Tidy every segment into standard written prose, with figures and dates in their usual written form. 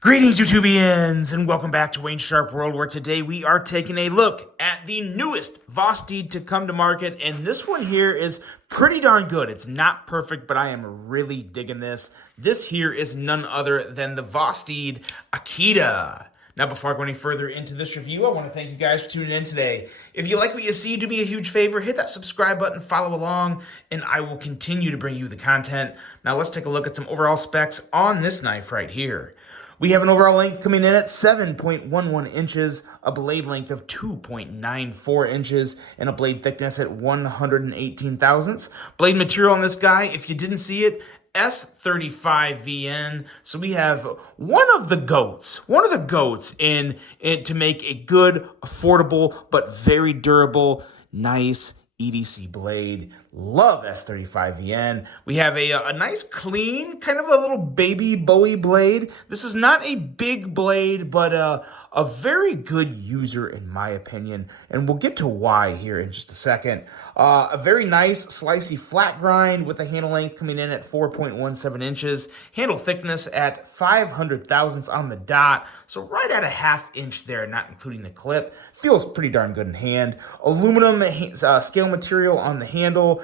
Greetings, YouTubians, and welcome back to Wayne Sharp World, where today we are taking a look at the newest Vosteed to come to market, and this one here is pretty darn good. It's not perfect, but I am really digging this. This here is none other than the Vosteed Aita. Now, before I go any further into this review, I want to thank you guys for tuning in today. If you like what you see, do me a huge favor, hit that subscribe button, follow along, and I will continue to bring you the content. Now, let's take a look at some overall specs on this knife right here. We have an overall length coming in at 7.11 inches, a blade length of 2.94 inches, and a blade thickness at 118 thousandths. Blade material on this guy, if you didn't see it, S35VN. So we have one of the goats in to make a good, affordable, but very durable, nice EDC blade. Love S35VN. We have a nice clean, kind of a little baby Bowie blade. This is not a big blade, but a very good user in my opinion, and we'll get to why here in just a second. A very nice slicey flat grind with a handle length coming in at 4.17 inches, handle thickness at 500 thousandths on the dot, so right at a ½ inch there, not including the clip. Feels pretty darn good in hand. Aluminum scale material on the handle.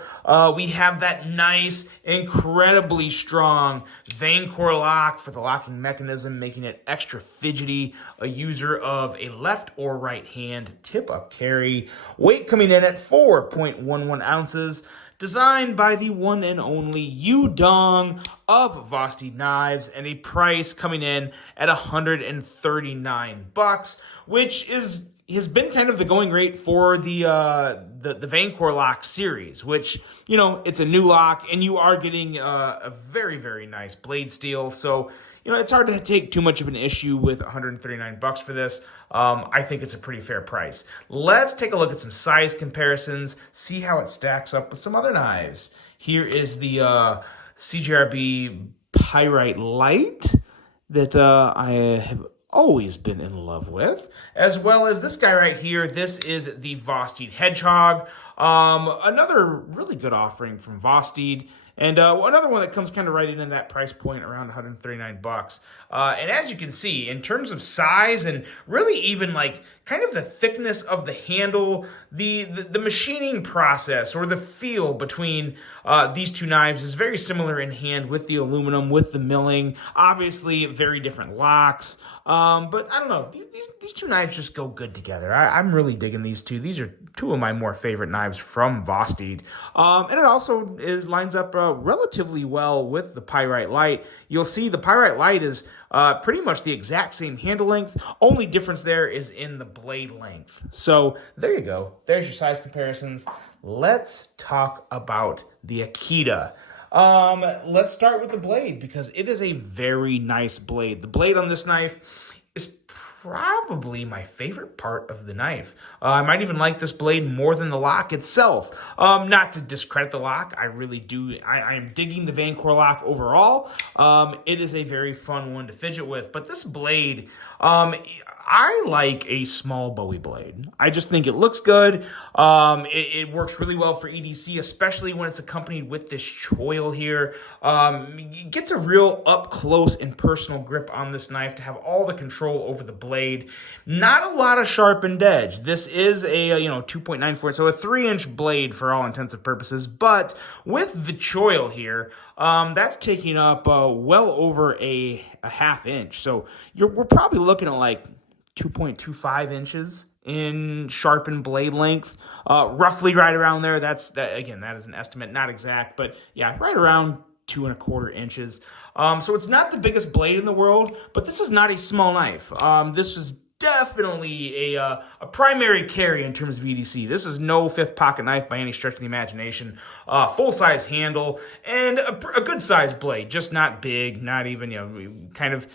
We have that nice, incredibly strong Vancor lock for the locking mechanism, making it extra fidgety. A user of a left or right hand tip-up carry. Weight coming in at 4.11 ounces. Designed by the one and only Yu Dong of Vosteed Knives, and a price coming in at $139, which has been kind of the going rate for the Vancor lock series, which, you know, it's a new lock, and you are getting a very, very nice blade steel. So, you know, it's hard to take too much of an issue with $139 for this. I think it's a pretty fair price. Let's take a look at some size comparisons, see how it stacks up with some other knives. Here is the CJRB Pyrite Light that I have always been in love with, as well as this guy right here. This is the Vosteed Hedgehog, another really good offering from Vosteed, and another one that comes kind of right in that price point around $139. And as you can see, in terms of size and really even like kind of the thickness of the handle, the machining process or the feel between these two knives is very similar in hand, with the aluminum, with the milling. Obviously, very different locks. But I don't know, these two knives just go good together. I'm really digging these two. These are two of my more favorite knives from Vosteed. And it also lines up relatively well with the Pyrite Light. You'll see the Pyrite Light is pretty much the exact same handle length. Only difference there is in the blade length. So there you go. There's your size comparisons. Let's talk about the Aita. Let's start with the blade, because it is a very nice blade. The blade on this knife is probably my favorite part of the knife. I might even like this blade more than the lock itself. Not to discredit the lock, I really do. I am digging the Vancor lock overall. It is a very fun one to fidget with, but this blade, I like a small Bowie blade. I just think it looks good. It works really well for EDC, especially when it's accompanied with this choil here. It gets a real up close and personal grip on this knife to have all the control over the blade. Not a lot of sharpened edge. This is a 2.94, so a 3-inch blade for all intents and purposes. But with the choil here, that's taking up well over a ½ inch. So we're probably looking at like 2.25 inches in sharpened blade length, roughly right around there. Again, that is an estimate, not exact, but yeah, right around 2¼ inches. So it's not the biggest blade in the world, but this is not a small knife. This was definitely a primary carry in terms of EDC. This is no fifth pocket knife by any stretch of the imagination. Full-size handle and a good-sized blade, just not big, not even, kind of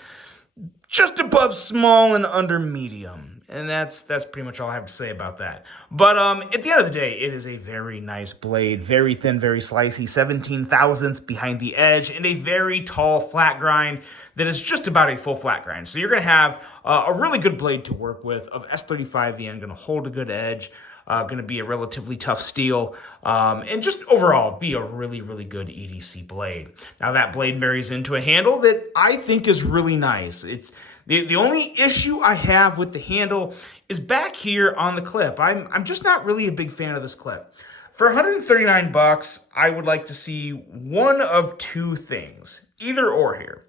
just above small and under medium. And that's pretty much all I have to say about that. But at the end of the day, it is a very nice blade. Very thin, very slicey, 17 thousandths behind the edge, and a very tall flat grind that is just about a full flat grind. So you're going to have a really good blade to work with of S35VN, going to hold a good edge. going to be a relatively tough steel, and just overall be a really, really good EDC blade. Now that blade marries into a handle that I think is really nice. It's the only issue I have with the handle is back here on the clip. I'm just not really a big fan of this clip. For $139, I would like to see one of two things, either or here.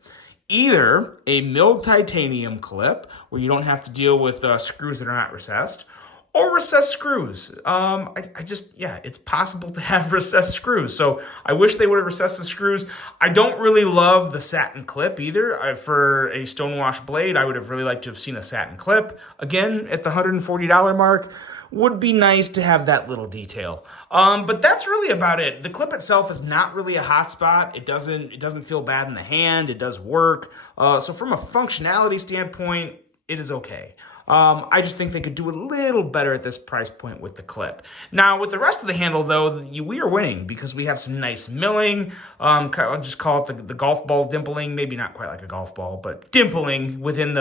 Either a milled titanium clip where you don't have to deal with screws that are not recessed, or recessed screws. It's possible to have recessed screws. So I wish they would have recessed the screws. I don't really love the satin clip either. For a stonewash blade, I would have really liked to have seen a satin clip. Again, at the $140 mark, would be nice to have that little detail. But that's really about it. The clip itself is not really a hot spot. It doesn't feel bad in the hand. It does work. So from a functionality standpoint, it is okay. I just think they could do a little better at this price point with the clip. Now, with the rest of the handle, though, we are winning because we have some nice milling. I'll just call it the golf ball dimpling. Maybe not quite like a golf ball, but dimpling within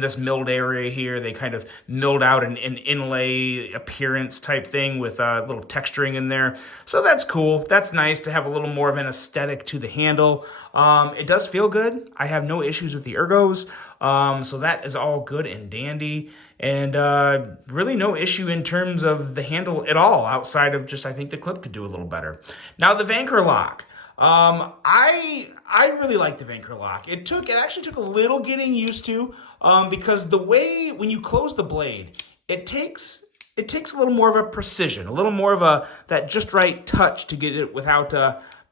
this milled area here. They kind of milled out an inlay appearance type thing with a little texturing in there. So that's cool. That's nice to have a little more of an aesthetic to the handle. It does feel good. I have no issues with the ergos. So that is all good and dandy, and really no issue in terms of the handle at all, outside of just I think the clip could do a little better. Now the Vancor lock. I really like the Vancor lock. It actually took a little getting used to, because the way when you close the blade, it takes a little more of a precision, a little more of that just right touch to get it without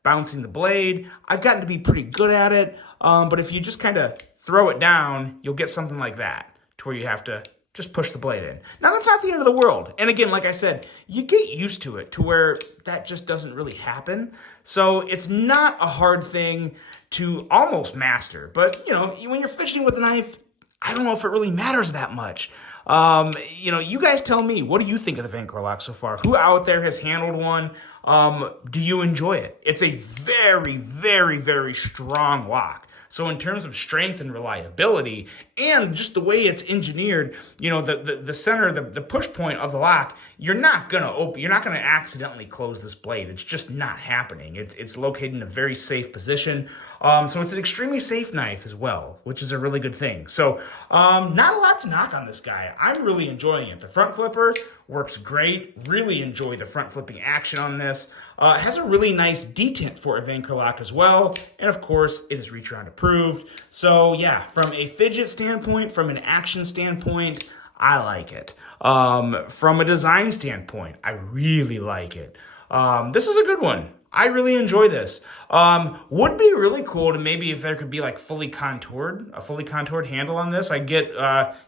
bouncing the blade. I've gotten to be pretty good at it, but if you just kind of throw it down, you'll get something like that, to where you have to just push the blade in. Now, that's not the end of the world. And again, like I said, you get used to it to where that just doesn't really happen. So it's not a hard thing to almost master. But, when you're fishing with a knife, I don't know if it really matters that much. You guys tell me, what do you think of the Vancor lock so far? Who out there has handled one? Do you enjoy it? It's a very, very, very strong lock. So in terms of strength and reliability and just the way it's engineered, the center, the push point of the lock, you're not gonna accidentally close this blade. It's just not happening. It's located in a very safe position. So it's an extremely safe knife as well, which is a really good thing. So not a lot to knock on this guy. I'm really enjoying it. The front flipper works great. Really enjoy the front flipping action on this. It has a really nice detent for a Vancor lock as well. And of course, it is reach around approved. So yeah, from a fidget standpoint, from an action standpoint, I like it. From a design standpoint, I really like it. This is a good one. I really enjoy this. Would be really cool to maybe if there could be like a fully contoured handle on this. I get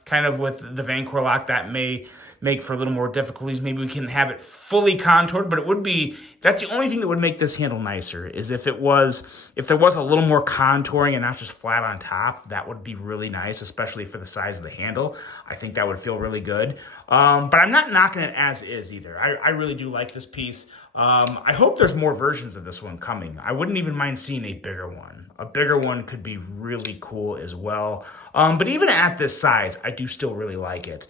kind of with the Vancor lock that may make for a little more difficulties. Maybe we can have it fully contoured, but that's the only thing that would make this handle nicer, is if there was a little more contouring and not just flat on top. That would be really nice, especially for the size of the handle. I think that would feel really good. But I'm not knocking it as is either. I really do like this piece. I hope there's more versions of this one coming. I wouldn't even mind seeing a bigger one. A bigger one could be really cool as well. But even at this size, I do still really like it.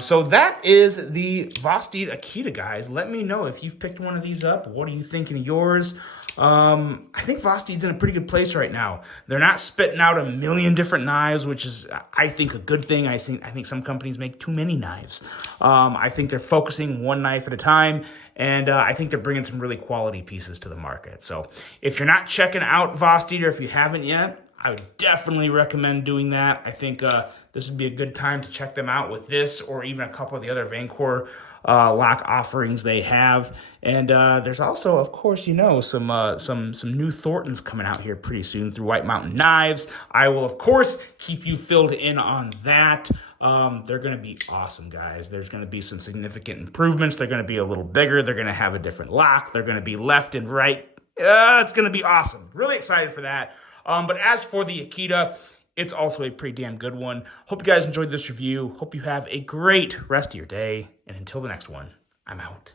So that is the Vosteed Aita, guys. Let me know if you've picked one of these up. What are you thinking of yours? I think Vosteed's in a pretty good place right now. They're not spitting out a million different knives, which is, I think, a good thing. I think some companies make too many knives. I think they're focusing one knife at a time, and I think they're bringing some really quality pieces to the market. So if you're not checking out Vosteed, or if you haven't yet, I would definitely recommend doing that. I think this would be a good time to check them out with this, or even a couple of the other Vancor lock offerings they have. And there's also, of course, some new Thorntons coming out here pretty soon through White Mountain Knives. I will, of course, keep you filled in on that. They're going to be awesome, guys. There's going to be some significant improvements. They're going to be a little bigger. They're going to have a different lock. They're going to be left and right. It's going to be awesome. Really excited for that. But as for the Aita, it's also a pretty damn good one. Hope you guys enjoyed this review. Hope you have a great rest of your day. And until the next one, I'm out.